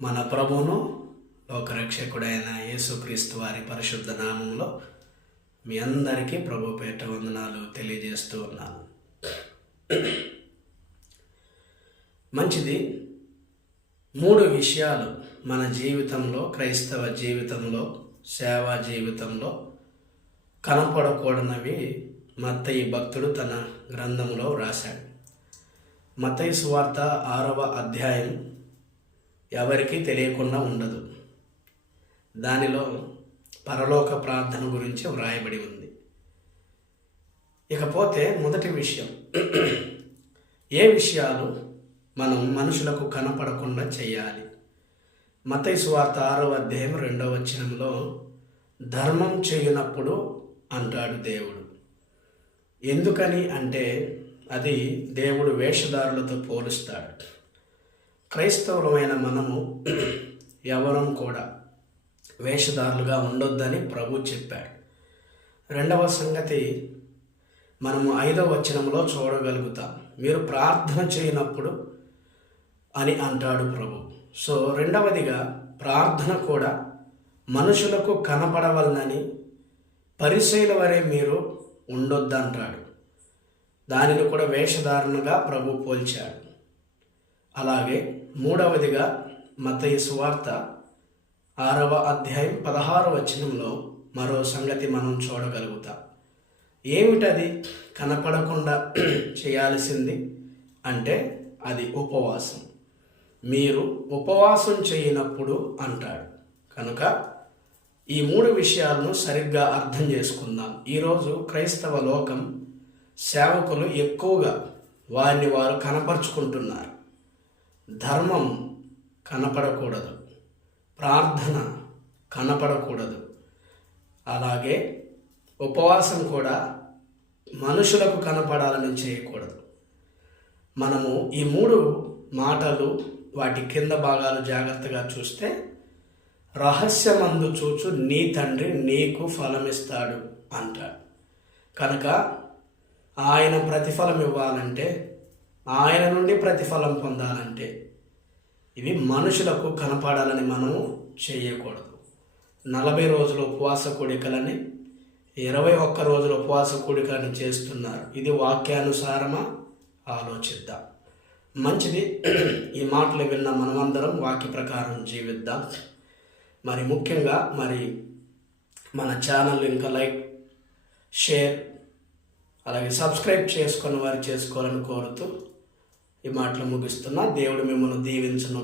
మన ప్రభువును లోకరక్షకుడైన యేసుక్రీస్తు వారి పరిశుద్ధ నామంలో మీ అందరికీ ప్రభు పేట వందనాలు తెలియజేస్తూ ఉన్నాను. మంచిది మూడు విషయాలు మన జీవితంలో క్రైస్తవ జీవితంలో సేవా జీవితంలో కనపడకూడనవి మత్తయి భక్తుడు తన గ్రంథంలో వ్రాశాడు. మత్తయి సువార్త ఆరవ అధ్యాయం ఎవరికీ తెలియకుండా ఉండదు. దానిలో పరలోక ప్రార్థన గురించి వ్రాయబడి ఉంది. ఇకపోతే మొదటి విషయం. ఏ విషయాలు మనం మనుషులకు కనపడకుండా చేయాలి? మతయి సువార్త ఆరవ అధ్యాయం రెండవ వచనంలో ధర్మం చేయనప్పుడు అంటాడు దేవుడు. ఎందుకని అంటే అది దేవుడు వేషధారులతో పోలుస్తాడు. క్రైస్తవులమైన మనము ఎవరం కూడా వేషధారులుగా ఉండొద్దని ప్రభు చెప్పాడు. రెండవ సంగతి మనము ఐదవ వచనంలో చూడగలుగుతాం. మీరు ప్రార్థన చేయనప్పుడు అని అంటాడు ప్రభు. సో రెండవదిగా ప్రార్థన కూడా మనుషులకు కనపడవలనని పరిశైల వరే మీరు ఉండొద్దంటాడు. దానిని కూడా వేషధారణగా ప్రభు పోల్చాడు. అలాగే మూడవదిగా మతయ సువార్త ఆరవ అధ్యాయం పదహారు వచనంలో మరో సంగతి మనం చూడగలుగుతాం. ఏమిటది? కనపడకుండా చేయాల్సింది అంటే అది ఉపవాసం. మీరు ఉపవాసం చేయనప్పుడు అంటాడు. కనుక ఈ మూడు విషయాలను సరిగ్గా అర్థం చేసుకుందాం. ఈరోజు క్రైస్తవ లోకం సేవకులు ఎక్కువగా వారిని వారు కనపరుచుకుంటున్నారు. ధర్మం కనపడకూడదు. ప్రార్థన కనపడకూడదు. అలాగే ఉపవాసం కూడా మనుషులకు కనపడాలని చేయకూడదు. మనము ఈ మూడు మాటలు వాటి కింద భాగాలు జాగ్రత్తగా చూస్తే రహస్యమందు చూచు నీ తండ్రి నీకు ఫలమిస్తాడు అంటాడు. కనుక ఆయన ప్రతిఫలం ఇవ్వాలంటే ఆయన నుండి ప్రతిఫలం పొందాలంటే ఇవి మనుషులకు కనపడాలని మనము చేయకూడదు. నలభై రోజుల ఉపవాస కోడికలని ఇరవై ఒక్క రోజుల ఉపవాస కూడికలను చేస్తున్నారు. ఇది వాక్యానుసారమా? ఆలోచిద్దాం. మంచిది. ఈ మాటలు విన్న మనమందరం వాక్య ప్రకారం జీవిద్దాం. మరి ముఖ్యంగా మరి మన ఛానల్ ఇంకా లైక్ షేర్ అలాగే సబ్స్క్రైబ్ చేసుకున్న వారు చేసుకోవాలని కోరుతూ ఈ మాటలు ముగిస్తున్నా. దేవుడు మిమ్మల్ని దీవించను